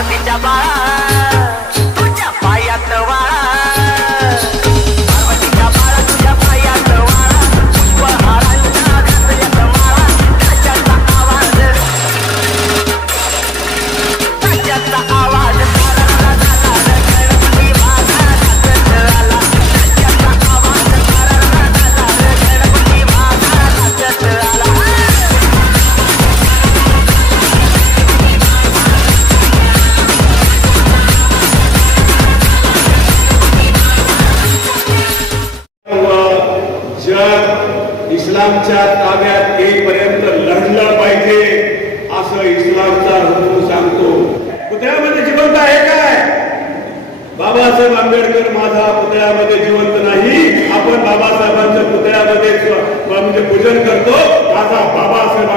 पार्वतीच्या बाळा तुझ्या पायात वाळा, पार्वतीच्या बाळा तुझ्या पायात वाळा, पुष्पहारांच्या घातल्यात माळा, त्याच्याचा आवाज गणपती माझा नाचत आला, त्याच्याचा आवाज गणपती माझा नाचत आला. जग इस्लामच्या ताब्यात येईपर्यंत लढलं पाहिजे असं इस्लामचा हुकूम सांगतो. पुतळ्यामध्ये जिवंत आहे काय? बाबासाहेब आंबेडकर माझा पुतळ्यामध्ये जिवंत नाही. आपण बाबासाहेबांच्या पुतळ्यामध्ये म्हणजे पूजन करतो. माझा बाबासाहेब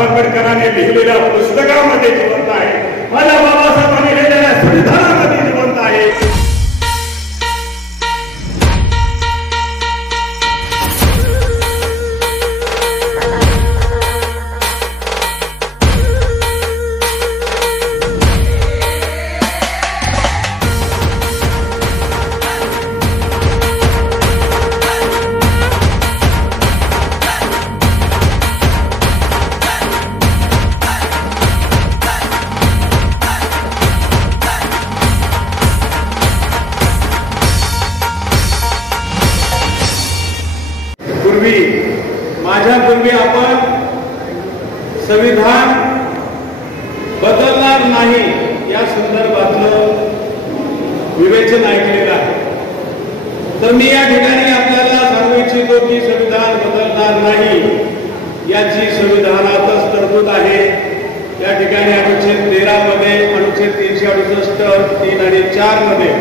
आंबेडकरांनी लिहिलेल्या पुस्तकामध्ये जिवंत आहे. माझ्या बाबासाहेबांनी लिहिलेल्या संविधानामध्ये जिवंत आहे. माझ्यापूर्वी आपण संविधान बदलणार नाही या संदर्भातलं विवेचन ऐकलेलं आहे. तर मी या ठिकाणी आपल्याला सांगू इच्छितो की संविधान बदलणार नाही याची संविधानातच तरतूद आहे. या ठिकाणी अनुच्छेद 13 मध्ये, अनुच्छेद 368, 3 आणि 4 मध्ये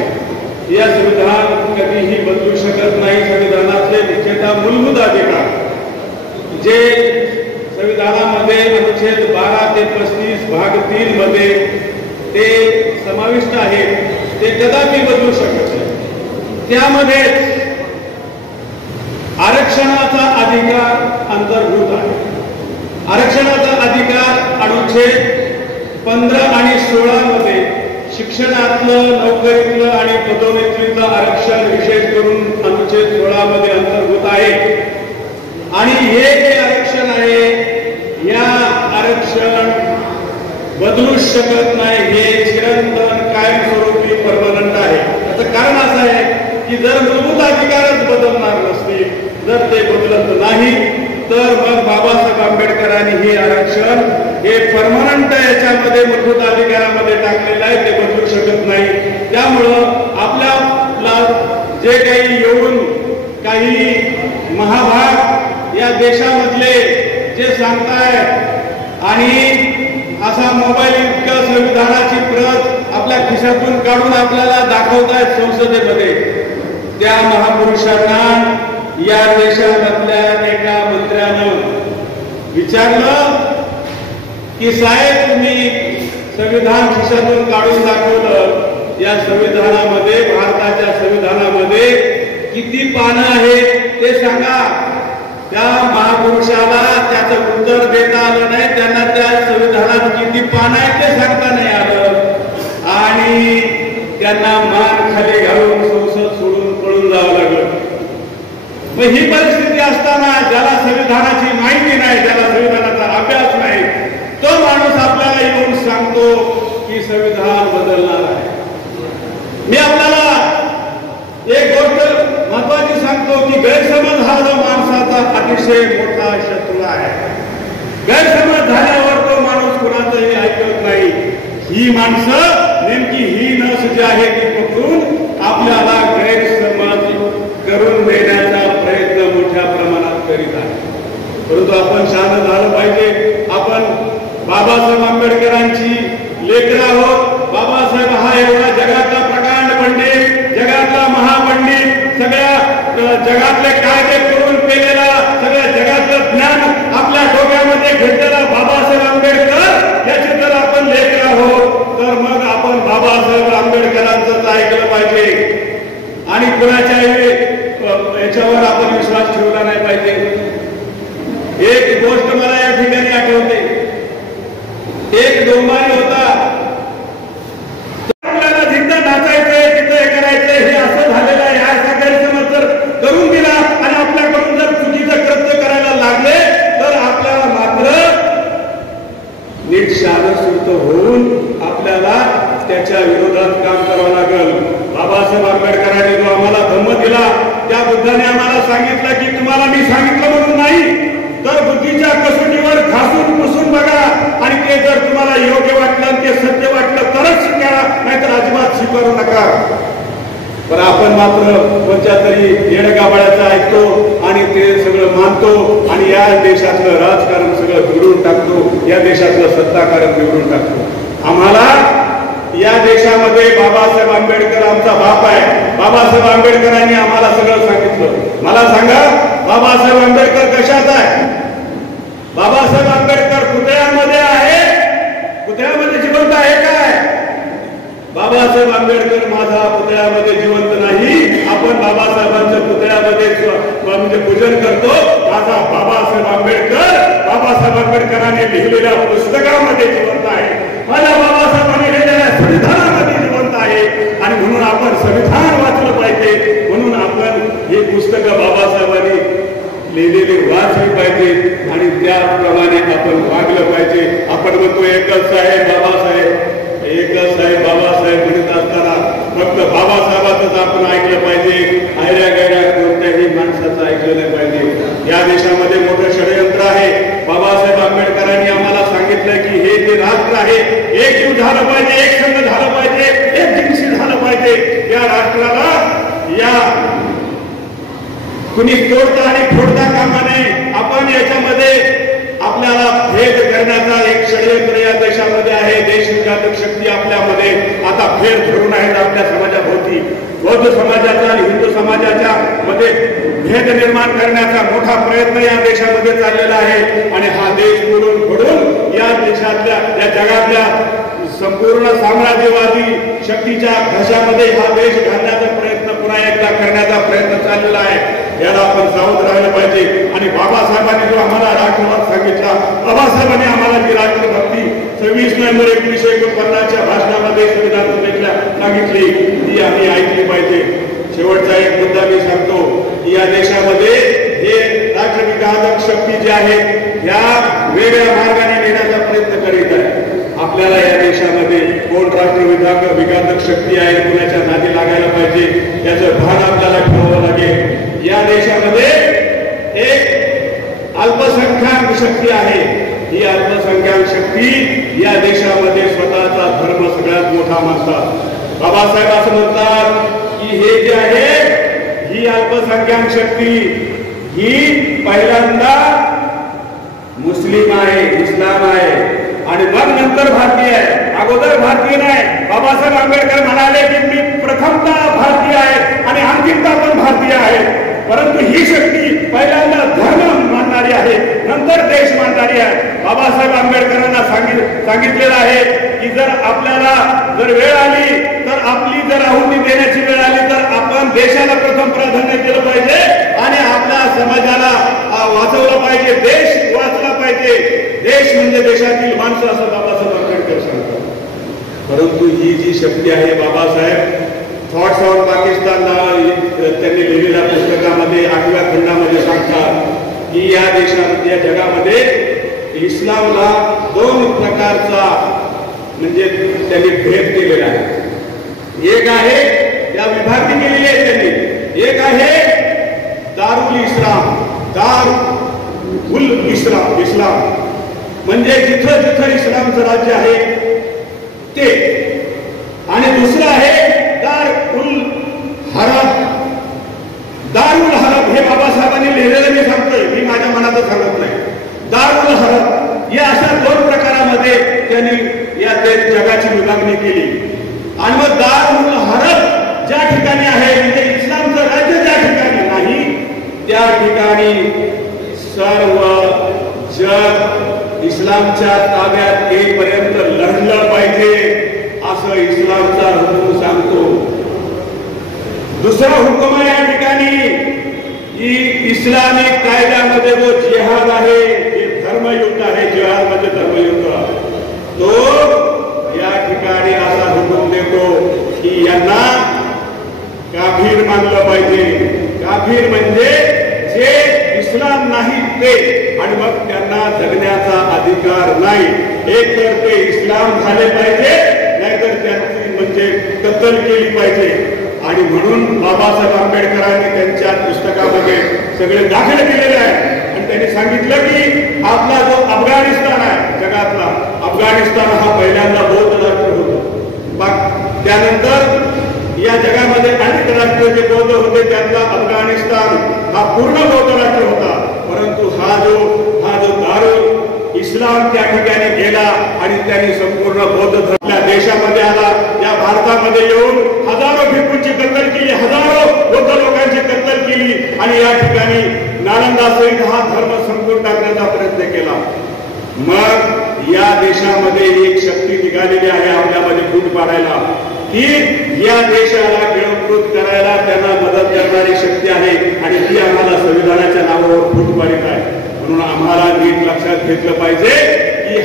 या संविधान कधीही बदलू शकत नाही. संविधानातले मुख्यतः मूलभूत अधिकार जे संविधानामध्ये अनुच्छेद 12 ते 35 भाग 3 मध्ये ते समाविष्ट आहेत ते कदापि बदलू शकत नाही. त्यामध्ये आरक्षणाचा अधिकार अंतर्भूत आहे. आरक्षणाचा अधिकार अनुच्छेद 15 आणि 16 मध्ये शिक्षणातलं, नोकरीतलं आणि पदोन्नतीतलं आरक्षण विशेष करून अनुच्छेद 16 मध्ये अंतर्भूत आहे. आणि हे जे आरक्षण आहे या आरक्षण बदलूच शकत नाही. हे चिरंतन कायमस्वरूपी परमनंट आहे. याचं कारण असं आहे की जर मूलभूत अधिकारच बदलणार नसतील, जर ते बदलत नाही तर मग बाबासाहेब आंबेडकरांनी हे आरक्षण हे परमनंट याच्यामध्ये मूलभूत अधिकारामध्ये टाकलेलं आहे, ते बदलू शकत नाही. त्यामुळं आपल्याला जे काही येऊन काही महाभाग या देशामधले जे सांगतायत आणि असा मोबाईल इतकं संविधानाची प्रत आपल्या खिशातून काढून आपल्याला दाखवतायत संसदेमध्ये, त्या महापुरुषांना या देशामधल्या एका मंत्र्यानं विचारलं की साहेब तुम्ही संविधान खिशातून काढून दाखवलं, या संविधानामध्ये, भारताच्या संविधानामध्ये किती पानं आहेत ते सांगा. त्या महापुरुषाला त्याचं उत्तर देता आलं नाही. त्यांना त्या संविधानात किती पानं आहेत ते सांगता नाही आलं आणि त्यांना मान खाली घालून संसद सोडून पळून जावं लागलं. मग ही परिस्थिती असताना ज्याला संविधानाची माहिती नाही, ज्याला संविधानाचा अभ्यास नाही, तो माणूस आपल्याला येऊन सांगतो की संविधान बदलणार आहे. मी आपल्याला एक गोष्ट महत्वाची सांगतो की गैरसमज हा जो माणसाचा अतिशय मोठा शत्रू आहे. गैरसमज झाल्यावर तो माणूस कुणाचंही ऐकत नाही. ही माणसं नेमकी ही नस जी आहे ती पकडून आपल्याला गैरसमज करून देण्याचा प्रयत्न मोठ्या प्रमाणात करीत आहे. परंतु आपण शांत झालं पाहिजे. आपण बाबासाहेब आंबेडकरांची लेकरं आहोत. बाबासाहेब हा एवढा जगातला प्रकांड पंडित, जगातला महापंडित, सगळ्या जगातले कायदे करून पेलेला, सगळ्या जगातलं ज्ञान आपल्या डोक्यामध्ये घेतलेला बाबासाहेब आंबेडकर याची जर आपण लेकर आहोत तर मग आपण बाबासाहेब आंबेडकरांचंच ऐकलं पाहिजे आणि कुणाच्याही याच्यावर आपण विश्वास ठेवला नाही पाहिजे. एक गोष्ट मला या ठिकाणी आठवते. एक डोंबारी होता होऊन आपल्याला त्याच्या विरोधात काम करावं लागेल. बाबासाहेब आंबेडकरांनी जो आम्हाला धम्म दिला त्या बुद्धाने आम्हाला सांगितलं की तुम्हाला मी सांगितलं म्हणून नाही तर बुद्धीच्या कसोटीवर घासून पुसून बघा आणि ते जर तुम्हाला योग्य वाटलं ते सत्य वाटलं तरच स्वीकारा, नाहीतर अजिबात स्वीकारू नका. पण आपण मात्र कोणत्या तरी येडगाबाळ्याचं ऐकतो आणि ते सगळं मानतो आणि या देशातलं राजकारण सगळं बिघडून टाकतो, या देशातलं सत्ताकारण बिघडून टाकतो. आम्हाला या देशामध्ये बाबासाहेब आंबेडकर आमचा बाप आहे. बाबासाहेब आंबेडकरांनी आम्हाला सगळं सांगितलं. मला सांगा बाबासाहेब आंबेडकर कशात आहे? बाबासाहेब आंबेडकर पुतळ्यामध्ये आहे? पुतळ्यामध्ये जिवंत आहे काय? बाबासाहेब आंबेडकर माझा पुतळ्यामध्ये जिवंत नाही. आपण बाबासाहेबांच्या पुतळ्यामध्ये म्हणजे पूजन करतो. माझा बाबासाहेब आंबेडकरांनी लिहिलेल्या पुस्तकामध्ये जिवंत आहे. माझ्या बाबासाहेबांनी लिहिलेल्या संविधानामध्ये जिवंत आहे. आणि म्हणून आपण संविधान वाचलं पाहिजे. म्हणून आपण हे पुस्तकं बाबासाहेबांनी लिहिलेले वाचली पाहिजे आणि त्याप्रमाणे आपण वागलं पाहिजे. आपण म्हणतो एकच साहेब बाबासाहेब, एकच साहेब बाबासाहेब म्हणत असताना फक्त बाबासाहेबांच आपण ऐकलं पाहिजे. आयऱ्या गैऱ्या कोणत्याही माणसाचं ऐकलं नाही पाहिजे. या देशामध्ये मोठं षडयंत्र आहे. बाबासाहेब आंबेडकरांनी आम्हाला सांगितलं की हे जे राष्ट्र आहे एक जीव झालं पाहिजे, एक संघ झालं पाहिजे, एक जिन्सी झालं पाहिजे. या राष्ट्राला या कुणी तोडता आणि फोडता कामा नये. आपण याच्यामध्ये आपल्याला भेद करण्याचा एक षडयंत्र या देशामध्ये आहे. देशविघातक शक्ती आपल्यामध्ये आता भेद धरून आहेत आपल्या समाजाभोवती. बौद्ध समाजाचा आणि हिंदू समाजाच्या मध्ये भेद निर्माण करण्याचा मोठा प्रयत्न या देशामध्ये चाललेला आहे. आणि हा देश मोडून फोडून या देशातल्या या जगातल्या संपूर्ण साम्राज्यवादी शक्तीच्या घशामध्ये हा देश घालण्याचा प्रयत्न पुन्हा एकदा करण्याचा प्रयत्न चाललेला आहे. याला आपण सावध राहिलं पाहिजे. आणि बाबासाहेबांनी जो आम्हाला राष्ट्रवाद सांगितला, बाबासाहेबांनी आम्हाला जी राष्ट्रभक्ती 26 नोव्हेंबर 1949च्या भाषणामध्ये संविधान सभेतल्या सांगितली ती आम्ही ऐकली पाहिजे. शेवटचा एक मुद्दा मी सांगतो की या देशामध्ये हे राष्ट्रविघातक शक्ती जी आहे ह्या वेगळ्या मार्गाने नेण्याचा प्रयत्न करीत आहे. आपल्याला या देशामध्ये कोण राष्ट्रविघातक शक्ती आहे कुणाच्या नादी लागायला पाहिजे याचं भान आपल्याला ठेवावं लागेल. या देशामध्ये एक अल्पसंख्याक शक्ती आहे. ही अल्पसंख्याक शक्ती या देशामध्ये स्वतःचा धर्म सगळ्यात मोठा मानतात. बाबासाहेब असं म्हणतात की हे जे आहे ही अल्पसंख्याक शक्ती ही पहिल्यांदा मुस्लिम आहे, इस्लाम आहे आणि मग नंतर भारतीय आहे. अगोदर भारतीय नाही. बाबासाहेब आंबेडकर म्हणाले की मी प्रथमतः भारतीय आहे आणि अंतिमतः पण भारतीय आहे. परंतु ही शक्ती पहिल्यांदा धर्म मानणारी आहे, नंतर देश मानणारी आहे. बाबासाहेब आंबेडकरांना सांगितलेलं आहे की जर आपल्याला जर वेळ आली तर आपली जर आहुती देण्याची वेळ आली तर आपण देशाला प्रथम प्राधान्य दिलं पाहिजे आणि आपल्या समाजाला वाचवलं पाहिजे, देश वाचला पाहिजे. देश म्हणजे देशातील माणसं असं बाबासाहेब आंबेडकर सांगतात. परंतु ही जी शक्ती आहे बाबासाहेब थॉट्स ऑन पाकिस्तान त्यांनी लिहिलेल्या पुस्तकामध्ये 8व्या खंडामध्ये सांगतात की या देशामध्ये या जगामध्ये इस्लामला 2 प्रकारचा म्हणजे त्यांनी भेद केलेला आहे. एक आहे त्या विभागणी केलेली आहे त्यांनी. एक आहे दारुल इस्लाम, दारुल इस्लाम म्हणजे जिथं जिथं इस्लामचं राज्य आहे ते. आणि दुसरं आहे दारुल हरब. दारुल हरब हे बाबासाहेबांनी लिहिलेलं मी सांगतोय, मी माझ्या मनात सांगत नाही. दारुल हरब या अशा 2 प्रकारामध्ये त्यांनी या जगाची विभागणी केली. आणि मग दारुल हरब ज्या ठिकाणी आहे म्हणजे इस्लामचं राज्य ज्या ठिकाणी नाही त्या ठिकाणी सर्व जग इस्लामच्या ताब्यात येईपर्यंत लढलं पाहिजे असं इस्लामचा हुकूम सांगतो. दुसरा हुकूम आहे या ठिकाणी की इस्लामिक कायद्यामध्ये जो जिहाद आहे, जे धर्मयुद्ध आहे, जिहाद म्हणजे धर्मयुद्ध, तो या ठिकाणी असा हुकूम देतो की यांना काफिर मानलं पाहिजे. काफिर म्हणजे जे इस्लाम नाही ते, आणि मग त्यांना जगण्याचा अधिकार नाही. एक तर ते इस्लाम झाले पाहिजे, नाहीतर त्यांची म्हणजे कत्तल केली पाहिजे. आणि म्हणून बाबासाहेब आंबेडकरांनी त्यांच्या पुस्तकामध्ये सगळे दाखल केलेले आहे. आणि त्यांनी सांगितलं की आपला जो अफगाणिस्तान आहे, जगातला अफगाणिस्तान हा पहिल्यांदा बौद्ध राष्ट्र होतं. त्यानंतर या जगामध्ये अनेक राष्ट्र जे बौद्ध होते, त्यातला अफगाणिस्तान हा पूर्ण बौद्ध राष्ट्र होता. परंतु हा जो दारुल इस्लाम त्या ठिकाणी गेला आणि त्यांनी संपूर्ण बौद्ध धर्म देशामध्ये आला. या भारतामध्ये येऊन हजारो भिक्खूंची कत्तल केली, हजारो बौद्ध लोकांची कत्तल केली आणि या ठिकाणी नालंदा सहित हा धर्म संपून टाकण्याचा प्रयत्न केला. मग या देशामध्ये एक शक्ती निघालेली आहे आपल्यामध्ये फूट पाडायला, की या देशाला गिळंकृत करायला त्यांना मदत करणारी शक्ती आहे आणि ती आम्हाला संविधानाच्या नावावर फूट पाडित आहे. म्हणून आम्हाला नीट लक्षात घेतलं पाहिजे की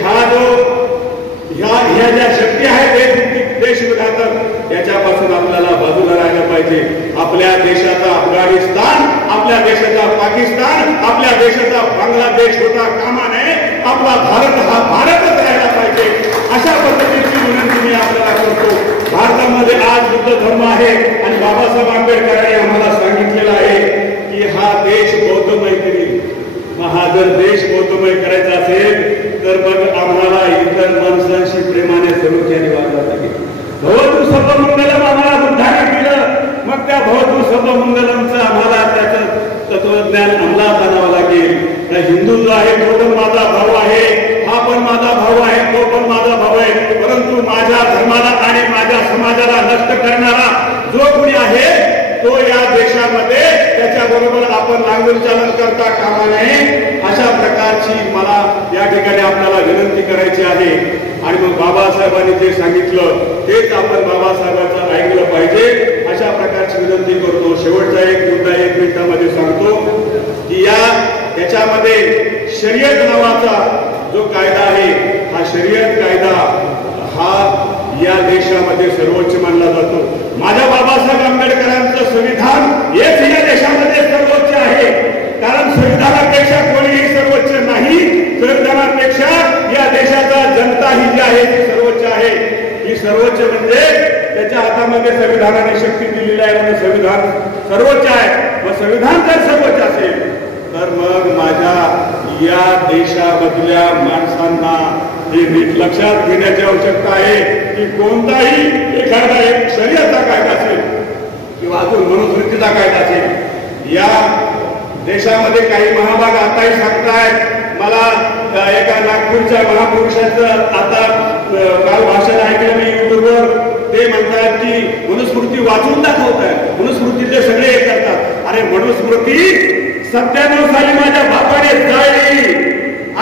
ह्या ज्या शक्ती आहेत देशविघातक, याच्यापासून आपल्याला बाजूला राहायला पाहिजे. आपल्या देशाचा अफगाणिस्तान, आपल्या देशाचा पाकिस्तान, आपल्या देशाचा बांगलादेश होता कामा नये. आपला भारत हा भारतच राहायला पाहिजे. अशा पद्धतीची विनंती मी आपल्याला करतो. भारतामध्ये आज बुद्ध धर्म आहे आणि बाबासाहेब आंबेडकरांनी आम्हाला सांगितलेलं आहे की हा देश बौद्धमय करील. हा जर देश बौद्धमय करायचा असेल तर मग आम्हाला इतर माणसांशी प्रेमाने सलोख्याने वागलं लागेल. भवतु सर्वमंगलम आम्हाला बुद्धाने दिलं, मग त्या भवतु सर्वमंगलमचं आम्हाला त्याचं तत्वज्ञान अंमलात आणावं लागेल. हिंदू जो आहे तो पण माझा भाऊ आहे, हा पण माझा भाऊ आहे, तो पण माझा भाऊ आहे. परंतु माझ्या धर्माला आणि माझ्या समाजाला नष्ट करणारा जो कोणी आहे तो या देशामध्ये त्याच्याबरोबर आपण लांगून चालन करता कामा नये. अशा प्रकारची मला या ठिकाणी आपल्याला विनंती करायची आहे. आणि मग बाबासाहेबांनी जे सांगितलं तेच आपण बाबासाहेबांचं ऐकलं पाहिजे, अशा प्रकारची विनंती करतो. शेवटचा एक मुद्दा 1 मिनिटामध्ये सांगतो की याच्यामध्ये शर्यत नावाचा जो कायदा आहे, हा शर्यत कायदा हा या देशामध्ये सर्वोच्च मानला जातो. माझ्या बाबासाहेब आंबेडकरांचं संविधान हेच या देशामध्ये सर्वोच्च आहे. कारण संविधानापेक्षा कोणीही सर्वोच्च नाही. संविधानापेक्षा या देशाचा जनता ही जी आहे ती सर्वोच्च आहे. ही सर्वोच्च म्हणजे त्याच्या हातामध्ये संविधानाने शक्ती दिलेली आहे म्हणून संविधान सर्वोच्च आहे. मग संविधान जर सर्वोच्च असेल तर मग माझ्या या देशामधल्या माणसांना हे नीट लक्षात घेण्याची आवश्यकता आहे की कोणताही एखादा एक शर्यतचा कायदा असेल किंवा अजून मनुस्मृतीचा कायदा असेल, या देशामध्ये काही महाभाग आताही सांगतायत. मला एका नागपूरच्या महापुरुषाचं आता काल भाषण ऐकलं मी युट्यूबवर. ते म्हणतात की मनुस्मृती वाचून दाखवतायत, मनुस्मृतीचे सगळे हे करतात. अरे मनुस्मृती 97 साली माझ्या बापाने जाळली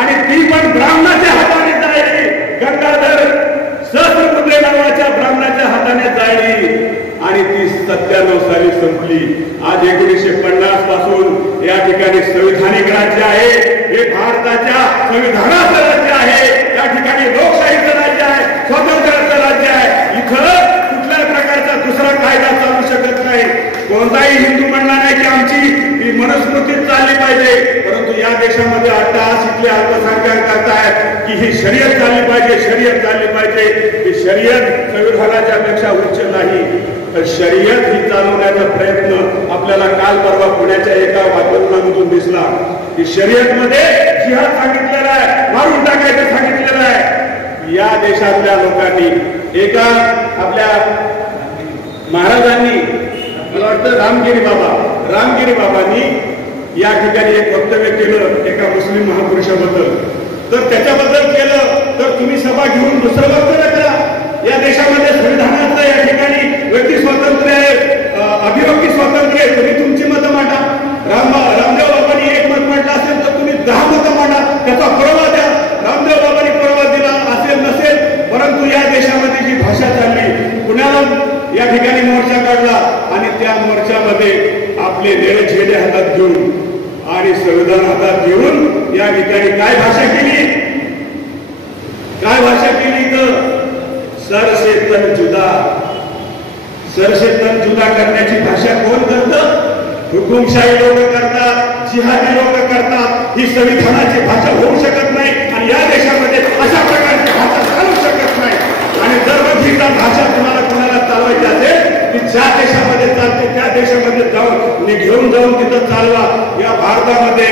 आणि ती पण ब्राह्मणाच्या हाताने जाळली. गंगाधर सहस्रपुत्रे नावाच्या ब्राह्मणाच्या हाताने जाळली आणि ती 97 साली संपली. आज 1950 पासून या ठिकाणी संविधानिक राज्य आहे. हे भारताच्या संविधानाचं राज्य आहे. या ठिकाणी लोकशाहीचं राज्य आहे, स्वातंत्र्याचं राज्य आहे. इथं कुठल्याही प्रकारचा दुसरा कायदा चालू शकत नाही. कोणताही हिंदू म्हणणार नाही की आमची मनुस्मृती चालली पाहिजे. परंतु या देशामध्ये अट्टहास इथले अल्पसंख्याक करतायत की ही शर्यत चालली पाहिजे, शर्यत चालली पाहिजे. ही शर्यत संविधानाच्या पेक्षा उच्च नाही. तर शर्यत ही चालवण्याचा प्रयत्न आपल्याला काल परवा पुण्याच्या एका वातावरणामधून दिसला की शर्यत मध्ये जिहाद सांगितलेला आहे, मारून टाकायचं सांगितलेलं आहे. या देशातल्या लोकांनी एका आपल्या महाराजांनी, मला वाटतं रामगिरी बाबांनी या ठिकाणी एक वक्तव्य केलं एका मुस्लिम महापुरुषाबद्दल. तर त्याच्याबद्दल केलं तर तुम्ही सभा घेऊन दुसरं वक्तव्य करा. या देशामध्ये संविधानाचं या ठिकाणी व्यक्ती स्वातंत्र्य आहे, अभिव्यक्ती स्वातंत्र्य आहे. तुम्ही तुमची मतं मांडा. रामदेव बाबांनी एक मत मांडलं असेल तर तुम्ही 10 मतं मांडा, त्याचा पुरावा द्या. रामदेव बाबांनी पुरावा दिला असेल नसेल, परंतु या देशामध्ये जी भाषा चालली, पुण्याला या ठिकाणी मोर्चा काढला आणि त्या मोर्चामध्ये आपले नेरे झेडे हातात घेऊन आणि संविधान हातात घेऊन या ठिकाणी काय भाषा केली, तर सर से तन जुदा करण्याची भाषा कोण करतं? हुकुमशाही लोक करतात, जिहादी लोक करतात. ही संविधानाची भाषा होऊ शकत नाही आणि या देशामध्ये अशा प्रकारची घेऊन जाऊन तिथं चालवा. या भारतामध्ये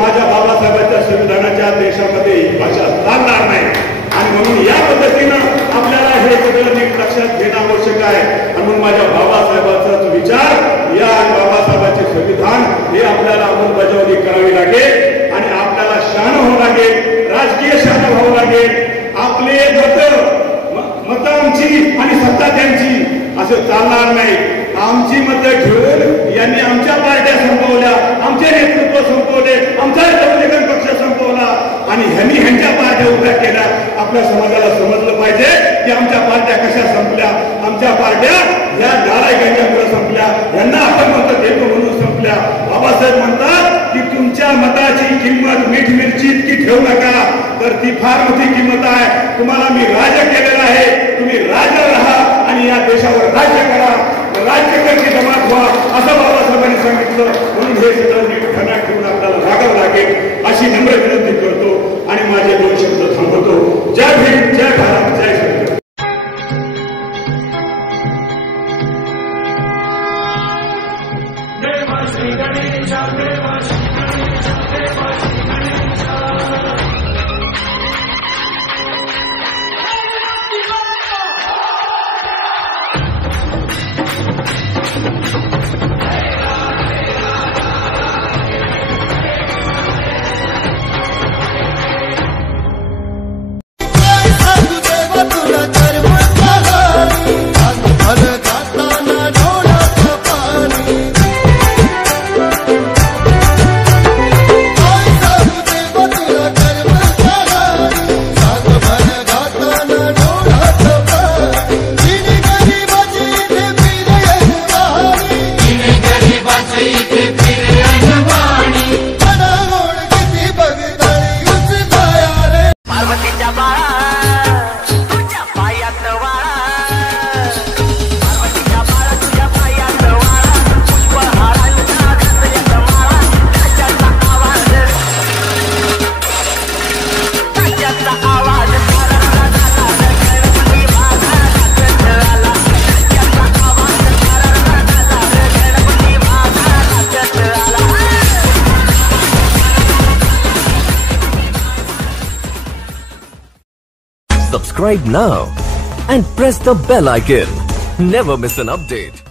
माझ्या बाबासाहेबांच्या संविधानाच्या देशामध्ये ही भाषा चालणार नाही. आणि म्हणून या पद्धतीनं आपल्याला हे सगळं नीट लक्षात घेणं आवश्यक आहे. आणि म्हणून माझ्या बाबासाहेबांचा विचार या बाबासाहेबांचे संविधान हे आपल्याला अंमलबजावणी करावी लागेल आणि आपल्याला शहाणं व्हावं लागेल, राजकीय शहाणं व्हावं लागेल. आपले मत आमची आणि सत्ता त्यांची असं चालणार नाही. आमची मतं घेऊन यांनी आमच्या पार्ट्या संपवल्या, आमचे नेतृत्व संपवले, आमचा रिपब्लिकन पक्ष संपवला आणि ह्यांनी ह्यांच्या पार्ट्या उभ्या केल्या. आपल्या समाजाला समजलं पाहिजे की आमच्या पार्ट्या कशा संपल्या. आमच्या पार्ट्या या नारायकांच्यामुळे संपल्या, यांना आपण मतं देतो म्हणून संपल्या. बाबासाहेब म्हणतात की तुमच्या मताची किंमत मीठ मिरची इतकी ठेवू नका, तर ती फार मोठी किंमत आहे. तुम्हाला मी राज्य केलेलं आहे, तुम्ही राज्य राहा आणि या देशावर राज्य करा, राज्यकर्ते जमात व्हा असं बाबासाहेबांनी सांगितलं. म्हणून हे सगळं नीट ध्यानात ठेवून आपल्याला राहावं लागेल अशी नम्र विनंती करतो आणि माझे 2 शब्द थांबवतो. जय भीम, जय भारत, जय संविधान. Subscribe now and press the bell icon. Never miss an update.